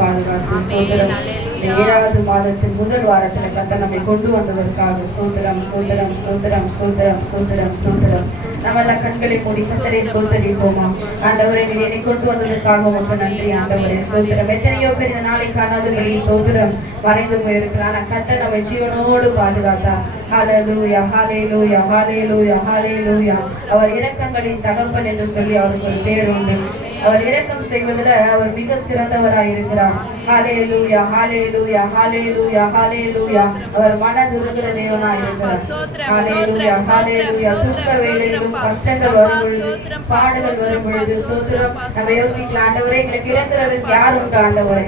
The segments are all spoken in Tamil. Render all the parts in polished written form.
பாதுகாத்து ஸ்தோத்திரம். 7வது மாதத்தின் முதல் வாரத்தில் கர்த்தர் நம்மை கொண்டு வந்ததற்காக ஸ்தோத்திரம் ஸ்தோத்திரம் ஸ்தோத்திரம் ஸ்தோத்திரம் ஸ்தோத்திரம் ஸ்தோத்திரம். நம்ம எல்லாம் கண்களை மூடி கர்த்தரை ஸ்தோத்தரிப்போமா. ஆண்டவரே, நீர் என்னை கொண்டு வந்ததற்காக உமக்கு நன்றி ஆண்டவரே ஸ்தோத்திரம். எத்தனையோ பேர் இந்த நாளை காணாதபடி ஸ்தோத்திரம் மறைந்து போயிருக்கலாம். ஆனா கர்த்தர் நம்மை ஜீவனோடு பாதுகாத்தா. ஹல்லேலூயா ஹல்லேலூயா ஹல்லேலூயா ஹல்லேலூயா. அவர் இரக்கங்களின் தகப்பன் என்று சொல்லி அவருக்கு ஒரு பேர் உண்டு. அவர் இரக்கம் செய்வதில் அவர் மிக சிறந்தவராய் இருக்கிறார். ஹல்லேலூயா ஹல்லேலூயா ஹல்லேலூயா ஹல்லேலூயா. அவர் மனதுருகிற தேவனாய் இருக்கிறார். ஹல்லேலூயா ஹல்லேலூயா. துக்க வேளையிலும் கஷ்டங்கள் வரும் பொழுது, பாடுகள் வரும் பொழுது ஸ்தோத்திரம் நம்ம யோசிக்கலாம், ஆண்டவரே எங்களுக்கு இறங்குறதுக்கு யார் உண்டு? ஆண்டவரே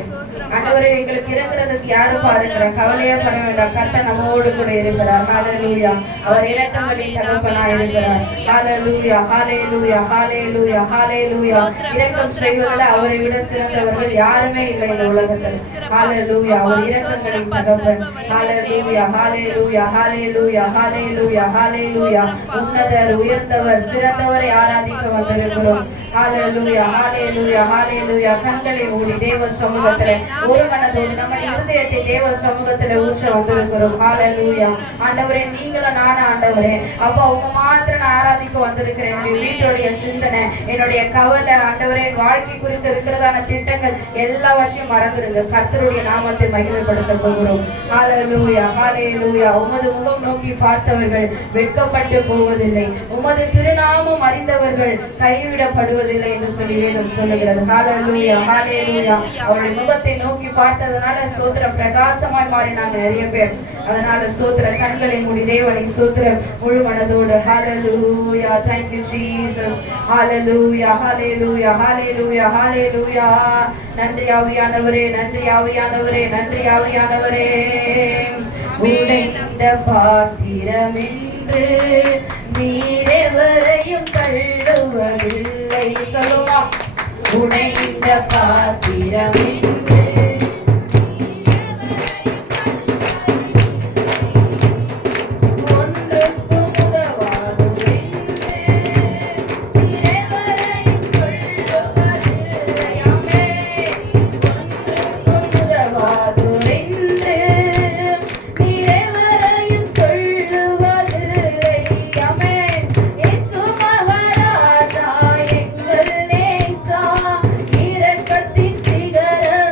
ஆண்டவரே எங்களுக்கு இறங்குறதுக்கு யாருப்பா இருக்கிறார்? கவலையா பட வேண்டாம், கர்த்தர் நம்மோடு கூட இருக்கிறார். ஹல்லேலூயா. அவர் இரக்கங்களின் தகப்பனாய் இருக்கிறார். ஹல்லேலூயா ஹல்லேலூயா ஹல்லேலூயா ஹல்லேலூயா. இரக்கம் செய்வதில் அவரை விட சிறந்தவர்கள் யாருமே இல்லை இந்த உலகத்தில். ஹல்லேலூயா. அவர் இரக்கங்களின் தகப்பன். ஹல்லேலூயா ஹல்லேலூயா ஹல்லேலூயா ஹல்லேலூயா ஹல்லேலூயா. உன்னதர், உயர்ந்தவர், சிறந்தவரை ஆராதிக்க வந்திருக்கிறோம். ஹல்லேலூயா ஹல்லேலூயா ஹல்லேலூயா. கண்களை மூடி தேவ சமூகத்திலே ஒரு மனதோடு நம்ம இருதயத்தை தேவ சமூகத்திலே ஊற்ற வந்திருக்கிறோம். ஹல்லேலூயா. ஆண்டவரே, நீங்களும் நானும் ஆண்டவரே அப்பா உங்க மாத்திரம் நான் ஆராதிக்க வந்திருக்கிறேன். என்னுடைய வீட்டுடைய சிந்தனை, என்னுடைய கவலை ஆண்டவரே, என் வாழ்க்கை குறித்து இருக்கிறதான திட்டங்கள் எல்லாவற்றையும் மறந்துருங்க. கர்த்தருடைய நாமத்தை மகிமைப்படுத்த போகிறோம். ஹல்லேலூயா ஹல்லேலூயா. உமது முகம் நோக்கி பார்த்தவர்கள் வெட்கப்பட்டு போவதில்லை, உமது திருநாமம் அறிந்தவர்கள் கைவிடப்படுவதில்லை என்று சொல்லி வேதம் சொல்லுகிறது. ஹல்லேலூயா ஹல்லேலூயா. அவருடைய முகத்தை நோக்கி பார்த்ததனால ஸ்தோத்திரம் பிரகாசமாய் மாறினாங்க நிறைய பேர். அதனால ஸ்தோத்திர கண்களை மூடி தேவனை ஸ்தோத்திரம் முழு மனதோடு. ஹல்லேலூயா. Thank you Jesus. ஹல்லேலூயா ஹல்லேலூயா ஹல்லேலூயா ஹல்லேலூயா. நன்றி ஆவியானவரே, நன்றி ஆவியானவரே, நன்றி ஆவியானவரே. உடைந்த பாத்திரம் என்று நீரெவரையும் தள்ளுவதில்லை. சொல்லுமா. உடைந்த பாத்திரம் என்று இரக்கத்தின் சிகரம்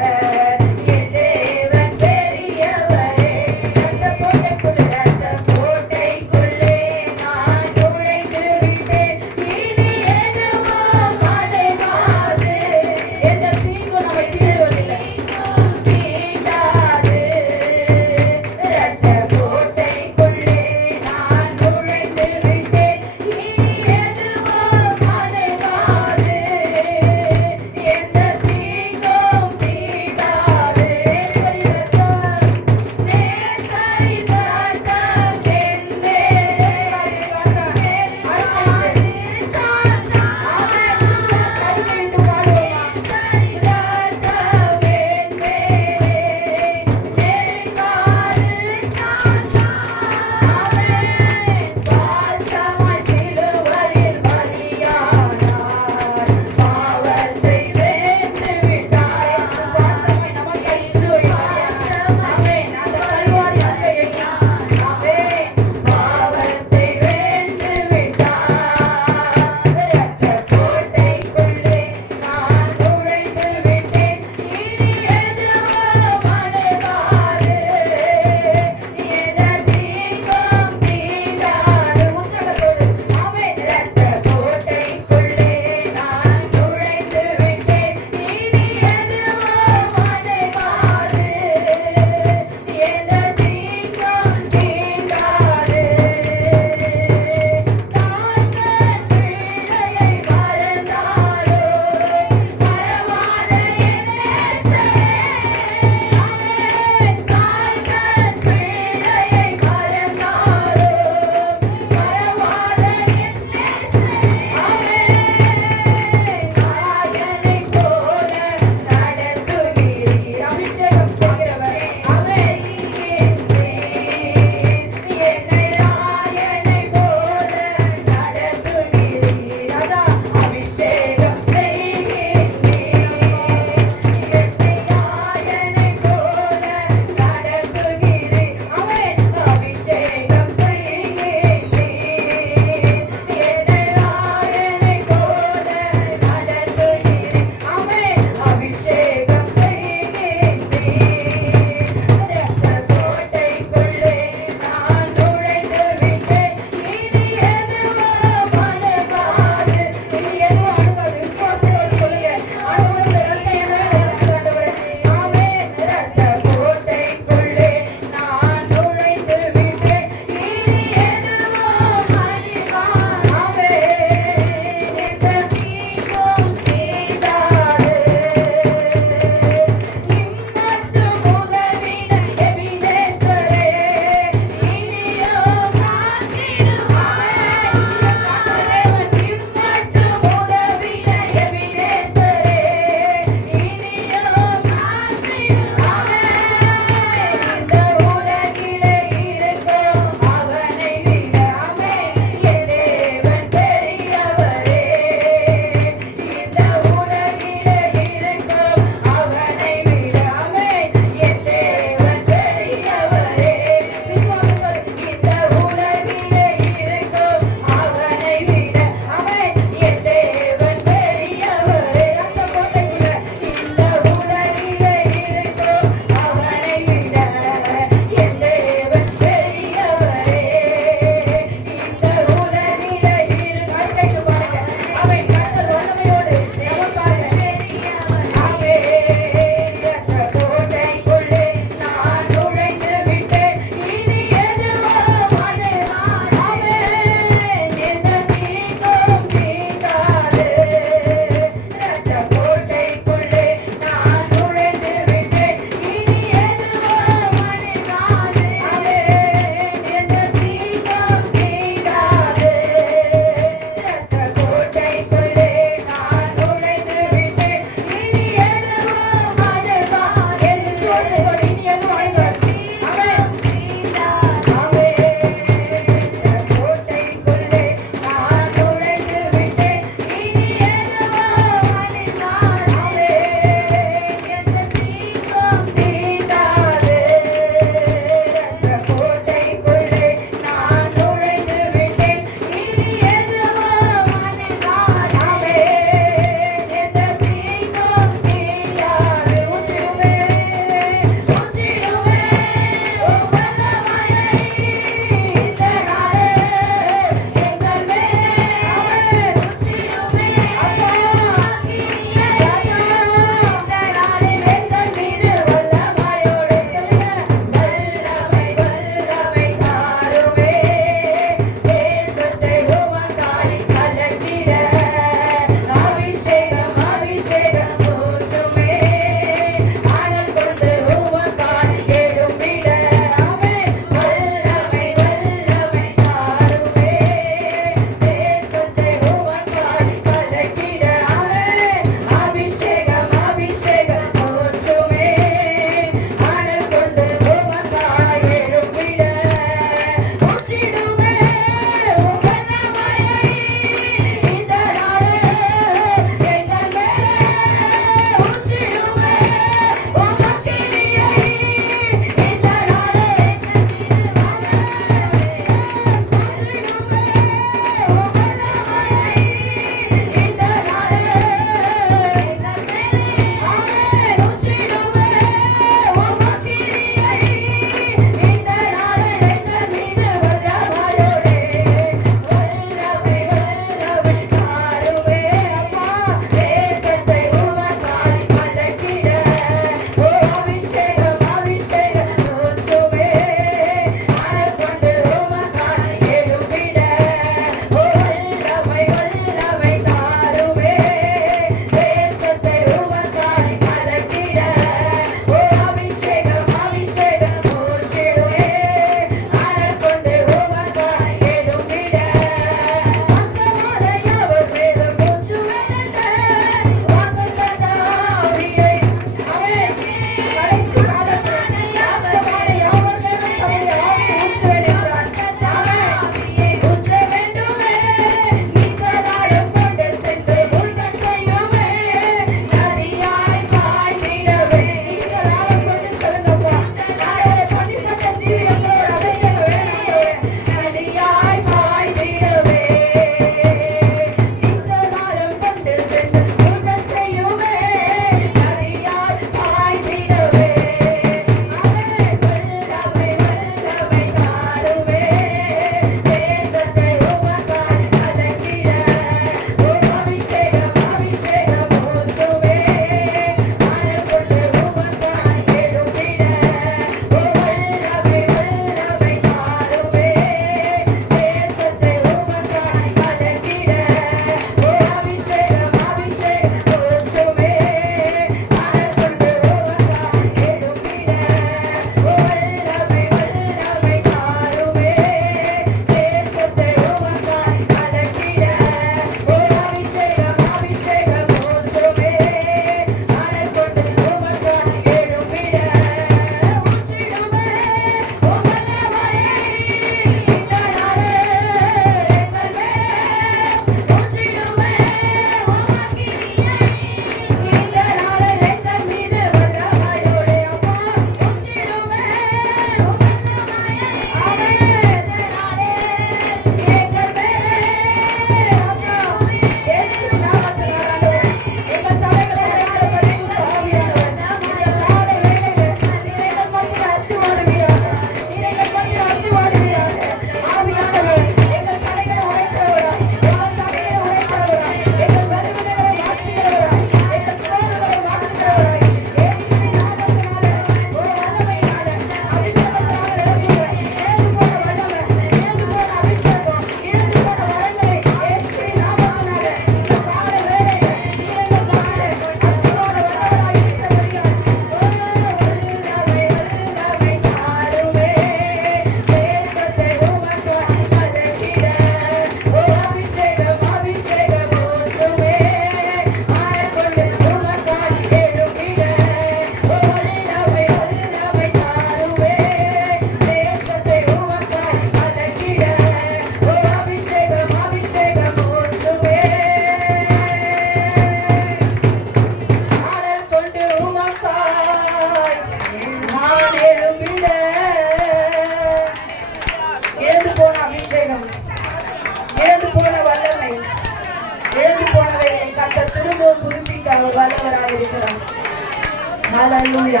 ஹalleluya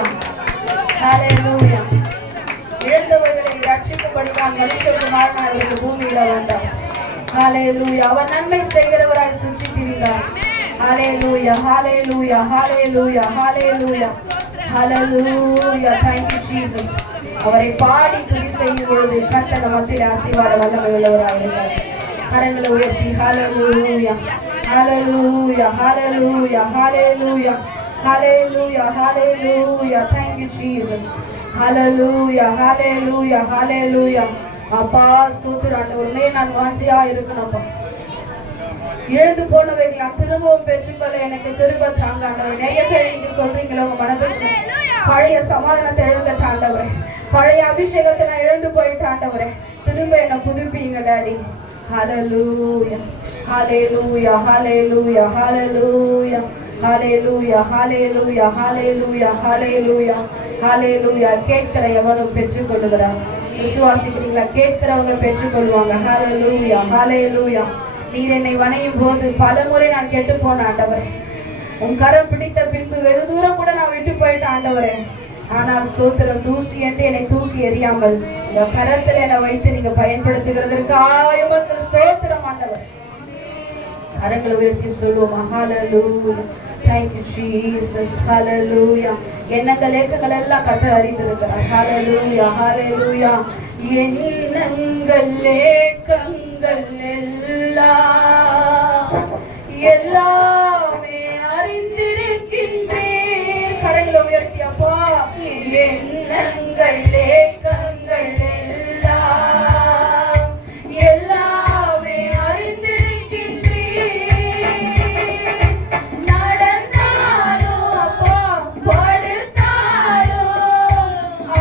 ஹalleluya. இழந்தவர்களை ரட்சிக்கும்படிதான் மனுஷகுமாரனாய் இந்த பூமியில வந்தார். ஹalleluya. அவர் நன்மை செய்கிறவராய் சுற்றித்திரிந்தார். ஹalleluya ஹalleluya ஹalleluya ஹalleluya ஹalleluya. Thank you Jesus. அவரை பாடி துதி செய்யும் பொழுது கர்த்தர் மத்தியில் ஆசீர்வாத வல்லமை உள்ளவராய் இருந்தார். கரங்களை உயர்த்தி ஹalleluya hallelujah hallelujah hallelujah hallelujah hallelujah. Thank you Jesus. hallelujah hallelujah hallelujah. அப்பா ஸ்தோத்திரம் ஆண்டவரே, நான் வாஞ்சியா இருக்கணும்ப்பா. இழந்து போனவைகள் நான் திரும்பவும் பெற்றுக்கொள்ள எனக்கு திரும்ப தாங்க ஆண்டவரே. நிறைய பேர் நீங்க சொல்றீங்களா உங்க மனதுக்கு பழைய சமாதானத்தை இழந்த ஆண்டவரே, பழைய அபிஷேகத்தை நான் இழந்து போயிட்டு ஆண்டவரே, திரும்ப என்ன புதுப்பிங்க daddy. hallelujah hallelujah hallelujah hallelujah hallelujah hallelujah hallelujah hallelujah hallelujah. கேட்கிற எவனும் பெற்றுக்கொள்ளுகிறான். விசுவாசிக்கிறீங்களா? கேட்கிறவங்க பெற்றுக்கொள்வாங்க. hallelujah hallelujah. நீர் என்னை வணையும் போது பல முறை நான் கெட்டு போன ஆண்டவரே, உன் கரம் பிடித்த பின்பு வெகு தூரம் கூட நான் விட்டு போயிட்டேன் ஆண்டவரே. ஆனால் ஸ்தோத்திரம், தூசி என்று என்னை தூக்கி எறியாமல் உங்க கரத்தில் என்னை வைத்து நீங்க பயன்படுத்துகிறதற்காக உமக்கு ஸ்தோத்திரம் ஆண்டவர். கரங்களை உயர்த்தி சொல்லுவோம் ஹalleluya. Thank you Jesus. hallelujah. எண்ணங்கள் ஏக்கங்கள் எல்லாம் கர்த்தர் அறிந்திருக்கிறார். hallelujah hallelujah. எண்ணங்கள் ஏக்கங்கள் எல்லாமே அறிந்திருக்கின்றேன். கரங்களை உயர்த்தி அப்பா, எண்ணங்கள் ஏக்கங்கள் எல்லாமே அறிந்திருக்கின்றேன். நடந்தாலும் அப்பா, படுத்தாலும்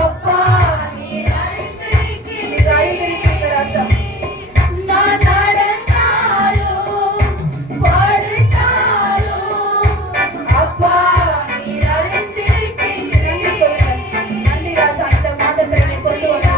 அப்பா நீ அறிந்திருக்கின்றாய். நான் நடந்தாலும் படுத்தாலும் அப்பா நீ அறிந்திருக்கின்றாய். நன்றி ராஜா, இந்த மாதத்தினை கொண்டு வந்தார்.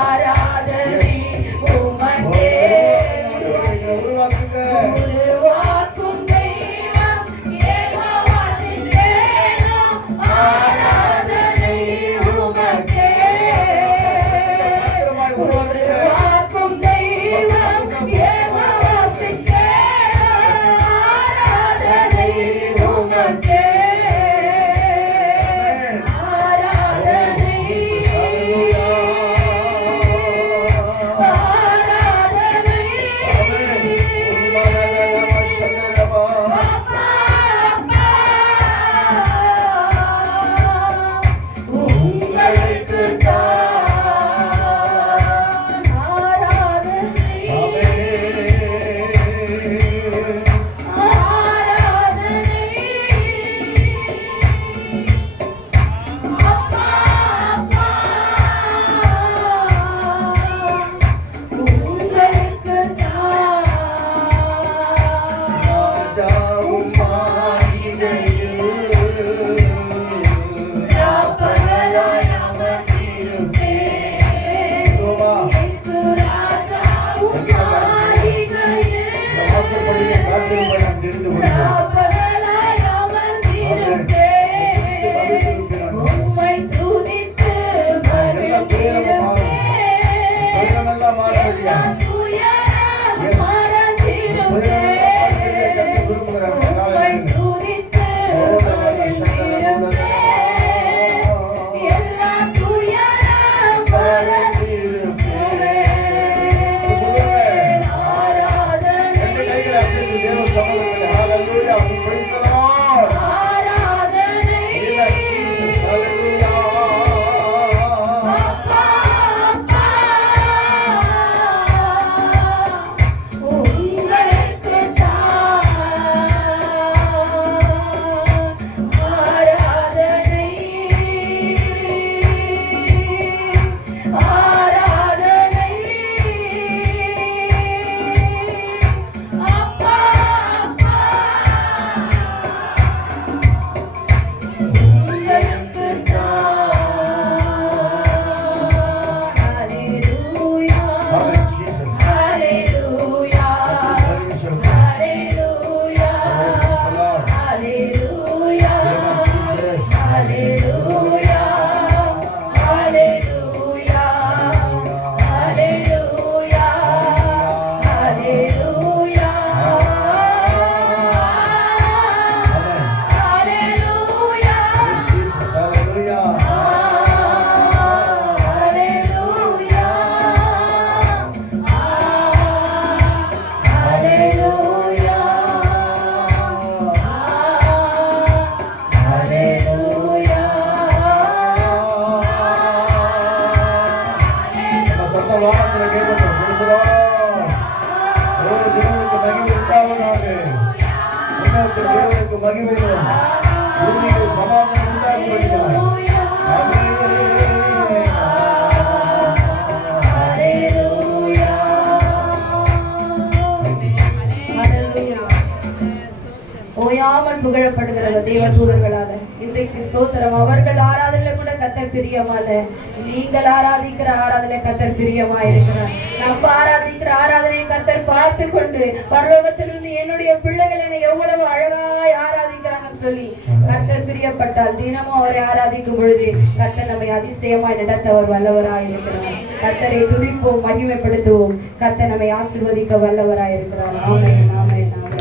ஆராதனை உமக்கே உருவாக்கும் தெய்வம் யெகோவா சிசேனா ஆராதனை உமக்கே உருவாக்கும் தெய்வம் யெகோவா சிசேனா ஆராதனை உமக்கே ஓயாமல் புகழப்படுகிற தேவ தூதர்களால இன்றைக்கு ஸ்தோத்திரம். அவர்கள் ஆராதனையில கூட கர்த்தர் பிரியமால, நீங்கள் ஆராதிக்கிற ஆராதனை கர்த்தர் பிரியமா இருக்கிறார். நம்ம ஆராதிக்கிற ஆராதனை கர்த்தர் பார்த்து கொண்டு பரலோகத்திலிருந்து என்னுடைய பிள்ளைகள் என்னை எவ்வளவு அழகாய் ஆராதிக்கிறாங்கன்னு சொல்லி கர்த்தர் பிரியப்பட்டால் தினமும் அவரை ஆராதிக்கும் பொழுது கர்த்தர் நம்மை அதிசயமாய் நடத்த அவர் வல்லவராய் இருக்கிறார். கர்த்தரை துதிப்போம், மகிமைப்படுத்துவோம். கர்த்தர் நம்மை ஆசீர்வதிக்க வல்லவராய் இருக்கிறார். ஆமென், ஆமென், ஆமென்.